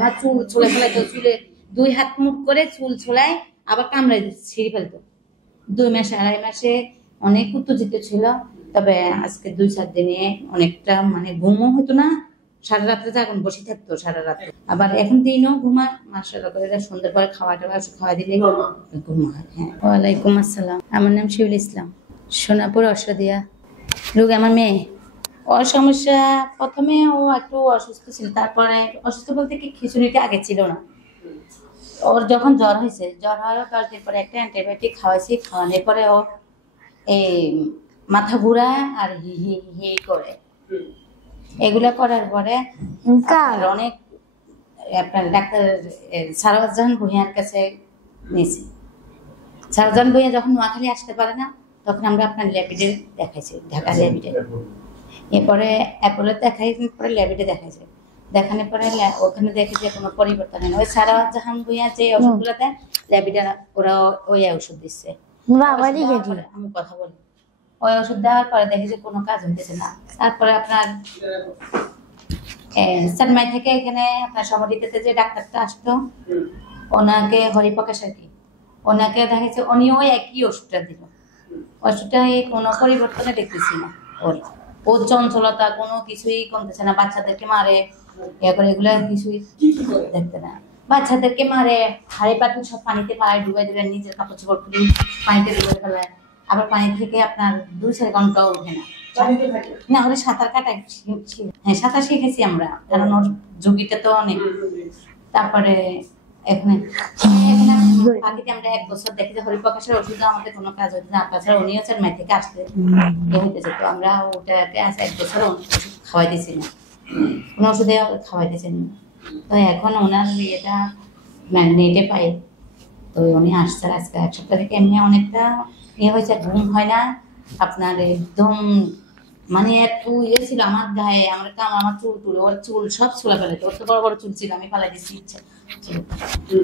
আমার চুল ছোলা ফেলাইতো, চুলে 2 হাত মুখ করে চুল ছোলায় আবার কামড়াই ছিঁড়ে ফেলতো। 2 মাস 2.5 মাসে অনেক উত্তেজিত ছিল। তবে আজকে 2-4 দিনে অনেকটা মানে ঘুমও হতো না, সারা রাত্রে যখন বসে থাকতো সারা রাত। আবার এখন দিনও ঘুমায়, মাশাআল্লাহ করে সুন্দর করে খাওয়া দিলে ঘুমায়। হ্যাঁ। ওয়ালাইকুম আসসালাম, আমার নাম শিউল ইসলাম, সোনাপুর অশ্বদিয়া। লোক আমার মেয়ে, ওর সমস্যা প্রথমে ও একটু অসুস্থ ছিল, তারপরে অসুস্থ বলতে কি খিচুড়িটা আগে ছিল না। ওর যখন জ্বর হয়েছে, জ্বর হওয়ার 10 দিন পরে একটা অ্যান্টিবায়োটিক খাওয়াইছি, খাওয়ানোর পরে ও এই মাথা ঘুরা আর হি হি হি করে, এগুলা করার পরে অনেক আপনার ডাক্তার সারোয়ারজাহান ভূঁইয়ার কাছে নিয়েছি। সারোয়ারজাহান ভূঁইয়া যখন নোয়াখালী আসতে পারে না, তখন আমরা আপনার ল্যাবিডে দেখাইছি, ঢাকা ল্যাবিডে। এরপরে অ্যাপোলো দেখাই, পরে ল্যাবিডে দেখাইছে। দেখানোর পরে ওখানে দেখে যে কোনো পরিবর্তন হয় না। ওই সারোয়ারজাহান ভূঁইয়া যে ওষুধগুলো দেয় ল্যাবিডে, ওরা ওই ওষুধ দিচ্ছে। আমি কথা বলি, ওই ওষুধ দেওয়ার পরে দেখি যে কোনো কাজ হইতেছে না। তারপরে আপনার চানমাই থেকে এখানে আপনার সমাধিতে যে ডাক্তারটা আসতো, ওনাকে হরিপ্রকাশ আর কি, ওনাকে দেখেছে, উনিও একই ওষুধটা দিল। ওষুধটা কোনো পরিবর্তনে দেখতেছি না। ওর চঞ্চলতা কোনো কিছুই কমতেছে না। বাচ্চাদেরকে মারে, এগুলো কিছুই দেখতে না। বাচ্চাদেরকে মারে, হাড়ি পাতিল সব পানিতে পায়ে ডুবাই দিলেন, নিজের কাপড় চোপড় খুলে পানিতে ডুবে ফেলায়। আবার পানি থেকে আপনার 2-4 ঘন্টাও ওঠে না। না, ওরা সাঁতার কাটায়। হ্যাঁ, সাঁতার শিখেছি আমরা, কারণ ওর ঝুঁকিটা তো অনেক। তারপরে এখানে বাকিতে আমরা 1 বছর দেখি যে হরিপ্রকাশের ওষুধ আমাদের কোনো কাজ হচ্ছে না। তাছাড়া উনিও চানমাই থেকে আসতে হইতেছে, তো আমরা ওটাকে আছে 1 বছর ওষুধ খাওয়াই দিছি না, কোনো ওষুধে খাওয়াই দিচ্ছি না। তো এখন ওনার এটা নেটে পাই, তো উনি আসছে আজকে 1 সপ্তাহ থেকে। এমনি অনেকটা হয়েছে, ঘুম হয় না আপনার, একদম মানে একটু ছিল আমার গায়ে, আমার চুল তুলে, ওর চুল সব ছোলা ফেলাইতো। ওর তো বড় বড় চুল ছিল, আমি পালাই দিচ্ছি ইচ্ছা।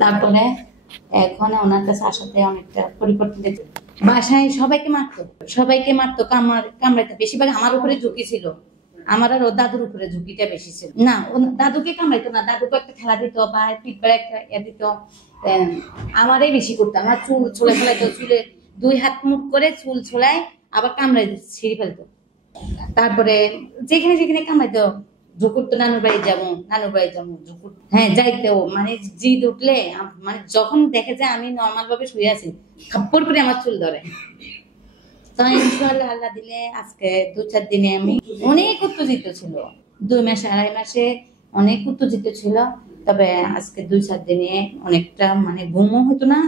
তারপরে এখন ওনার কাছে আসাতে অনেকটা পরিবর্তন দেখতে। বাসায় সবাইকে মারতো, কামড়াইতো। বেশিরভাগ আমার উপরে ঝুঁকি ছিল, আমার আর ওর দাদুর উপরে ঝুঁকিটা বেশি ছিল। না, দাদুকে কামড়াইতো না, দাদুকে একটা খেলা দিত বা পিঠে একটা দিত। আমারই বেশি করতো, আমার চুল ছোলা ফেলাইতো, চুলে 2 হাত মুখ করে চুল ছোলায় আবার কামড়াই ছিঁড়ে ফেলতো। তারপরে যেখানে যেখানে কামাইতো ঝুঁকুরতো, নানুর বাড়ি যাবো ঝুঁকুর। হ্যাঁ, যাইতো। মানে জিদ উঠলে, মানে যখন দেখে যে আমি নর্মাল ভাবে শুয়ে আছি, খাপ্পড় করে আমার চুল ধরে। তো ইনশাআল্লাহ আল্লাহ দিলে আজকে 2-4 দিনে আমি অনেক উত্তেজিত ছিল। 2 মাস 2.5 মাসে অনেক উত্তেজিত ছিল। তবে আজকে 2-4 দিনে অনেকটা মানে ঘুমও হতো না,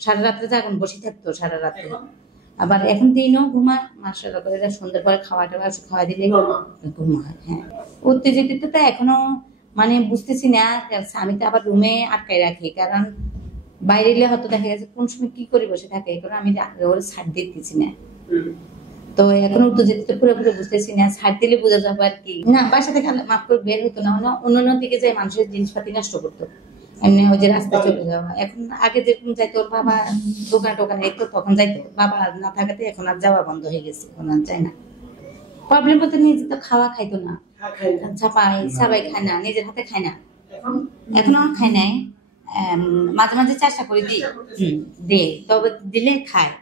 সারা রাত্রে যখন বসে থাকতো সারা রাত্রে। আবার এখন দিনও ঘুমায়, মাশাআল্লাহ করে সুন্দর করে খাওয়া দিলে ঘুমায়। হ্যাঁ, উত্তেজিত তো এখনো মানে বুঝতেছি না। আমি তো আবার রুমে আটকাই রাখি, কারণ বাইরে এলে হয়তো দেখা গেছে কোন সময় কি করে বসে থাকে, কারণ আমি ওর ছাড় দিতেছি না। তো এখন উত্তেজিত পুরোপুরি বুঝতেছি না, ছাড় দিলে বোঝা যাবে আর কি। না, বাসা থেকে মাফ করে বের হতো না, অন্য দিকে যাই মানুষের জিনিসপাতি নষ্ট করতো, এমনি ওই যে রাস্তায় চলে যাওয়া। এখন আগে যেরকম যাইতো, ওর বাবা দোকানে একটু তখন যাইতো, বাবা না থাকাতে এখন আর যাওয়া বন্ধ হয়ে গেছে, এখন আর যায় না। প্রবলেম বলতে নিজে তো খাওয়া খাইতো না, সবাই খায় না, নিজের হাতে খায় না, এখনো খায় নাই। মাঝে মাঝে চেষ্টা করে দে, তবে দিলে খায়,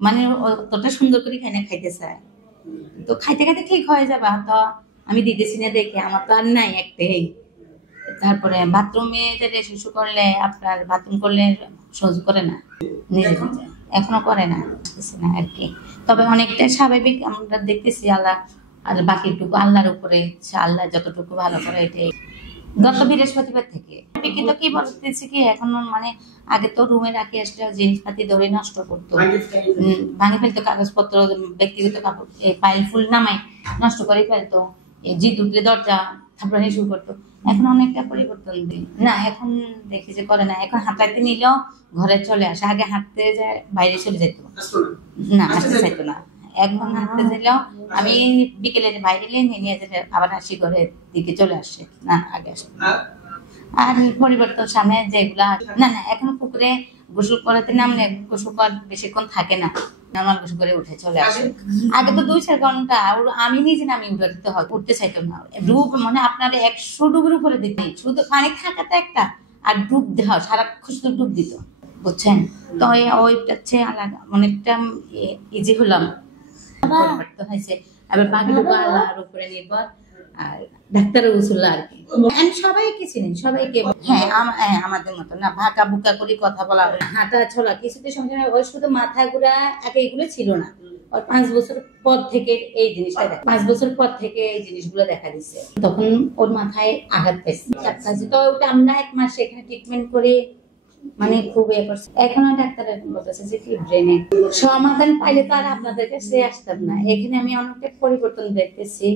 মানে অতটা সুন্দর করে খায় না, খাইতে চায়। তো খাইতে খাইতে ঠিক হয়ে যাবা, তো আমি দিতেছি না দেখে, আমার তো আর নাই একটাই। তারপরে বাথরুমে শিশু করলে আপনার বাথরুম করলে সহ্য করে না, নিজে এখনো করে না আর কি। তবে অনেকটা স্বাভাবিক আমরা দেখতেছি। আল্লাহ আর বাকিটুকু আল্লাহর উপরে, আল্লাহ যতটুকু ভালো করে এটাই। গত বৃহস্পতিবার থেকে কিন্তু কি বলতেছি কি, এখন মানে আগে তো রুমে রাখি আসলে জিনিসপাতি ধরে নষ্ট করতো, ভাঙে ফেলতো, কাগজপত্র ব্যক্তিগত কাপড় ফাইল ফুল নামাই নষ্ট করে ফেলতো, জিদ উঠলে দরজা থাপড়ানি শুরু করতো। এখন অনেকটা পরিবর্তন দিই না, এখন দেখি যে করে না। এখন হাঁটাইতে নিলেও ঘরে চলে আসে, আগে হাঁটতে যায় বাইরে চলে যেত না, আসতে চাইতো না। এখন হাঁটতে দিলেও আমি বিকেলে বাইরে নিয়ে যেতে আবার হাসি ঘরের দিকে চলে আসে, না আগে আসে। আর পরিবর্তন সামনে যেগুলা না, এখন পুকুরে গোসল করাতে নামলে গোসল করার বেশিক্ষণ থাকে না। নর্মাল গোসল করে উঠে চলে আসে। আগে তো 2-4 ঘন্টা আমি নিজে নামি উঠতে হয়, উঠতে চাইতাম না। ডুব মানে আপনার 100 ডুবের উপরে দিতে, শুধু পানি থাকাতে একটা, আর ডুব দেওয়া সারাক্ষণ শুধু ডুব দিত, বুঝছেন? তো ওইটা হচ্ছে অনেকটা ইজি হলাম হয়েছে। আবার বাকিটুকু আল্লাহর উপরে নির্ভর, আর ডাক্তারের উসুল্লাহ আর কি। আমি সবাইকে চিনি, সবাইকে। হ্যাঁ আমাদের মতো না ভাকা বুকা করে কথা বলা, হাঁটা চলা কিছুতে সমস্যা নেই। ওই শুধু মাথা ঘোরা এগুলো ছিল না। ওর 5 বছর পর থেকে এই জিনিসটা 5 বছর পর থেকে এই জিনিসগুলো দেখা দিচ্ছে। তখন ওর মাথায় আঘাত পেয়েছে। তো ওটা আমরা 1 মাস এখানে ট্রিটমেন্ট করে মানে খুব এখনো ডাক্তারের বলতেছে যে কি ব্রেনে সমাধান পাইলে তো আর আপনাদের কাছে আসতাম না। এখানে আমি অনেকটা পরিবর্তন দেখতেছি।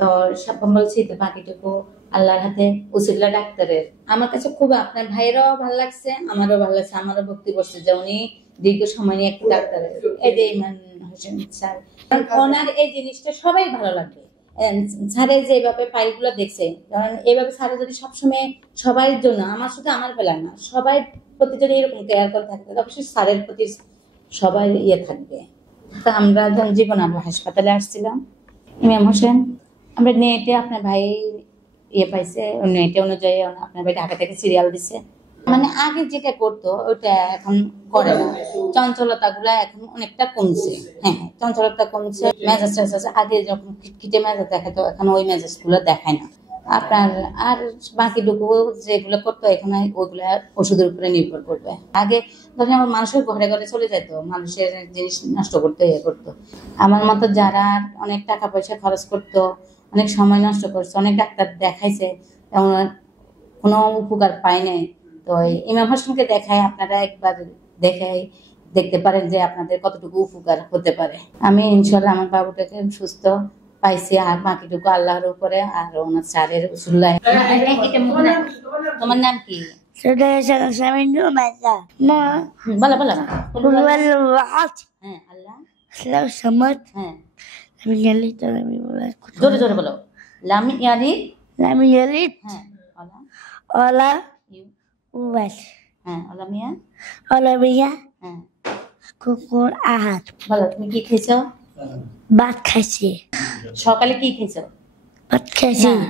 তো সব বলছি তো বাকিটুকু আল্লাহর হাতে, উসিলা ডাক্তারের। আমার কাছে খুব আপনার ভাইয়েরও ভালো লাগছে, আমারও ভালো লাগছে। আমারও ভক্তি করছে যে উনি দীর্ঘ সময় নিয়ে একটা ডাক্তারের, এই যে ইমান হোসেন স্যার, ওনার এই জিনিসটা সবাই ভালো লাগে। স্যারের যেভাবে ফাইলগুলো দেখছে, কারণ এইভাবে স্যারের যদি সবসময় সবার জন্য, আমার শুধু আমার বেলা না, সবাই প্রতি যদি এরকম কেয়ার করে থাকবে, অবশ্যই স্যারের প্রতি সবাই থাকবে। তো আমরা জীবন আলো হাসপাতালে আসছিলাম, ইমাম হোসেন, আমরা নেটে আপনার ভাই পাইছে, নেটে অনুযায়ী আপনার ভাই ঢাকা থেকে সিরিয়াল দিছে। মানে আগে যেটা করতো ওইটা এখন করে না। চঞ্চলতা গুলা এখন অনেকটা কমছে। হ্যাঁ, চঞ্চলতা কমছে। মেজাজ আগে যখন খিটখিটে মেজাজ দেখাতো, এখন ওই মেজাজ গুলো দেখায় না আপনার। আর বাকিটুকু যেগুলো করতো এখানে ওইগুলা ওষুধের উপরে নির্ভর করবে। আগে ধরেন আমার মানুষের ঘরে ঘরে চলে যেত, মানুষের জিনিস নষ্ট করতে করতো। আমার মতো যারা অনেক টাকা পয়সা খরচ করতো, অনেক সময় নষ্ট করছে, অনেক ডাক্তার দেখাইছে, তেমন কোনো উপকার পায় নাই। তো ইমাম হোসেনকে দেখায়, আপনারা একবার দেখতে পারেন যে আপনাদের কতটুকু উপকার হতে পারে। আমি ইনশাল্লাহ আমার বাবুটাকে সুস্থ পাইছি, আর বাকিটুকু আল্লাহর উপরে আর ওনার স্যারের উসুল্লাহ। তোমার নাম কি? বলো বলো। হ্যাঁ, আল্লাহ samad. হ্যাঁ, জোরে জোরে বলো। লাম ইয়ালিদ হ্যাঁ, Ola ইউ uwal. হ্যাঁ, মিয়া Ola miya হ্যাঁ। kukur ahad. বলো তুমি কি খেয়েছো? Bat khasi. সকালে কি খেয়েছো? Bat khasi. না,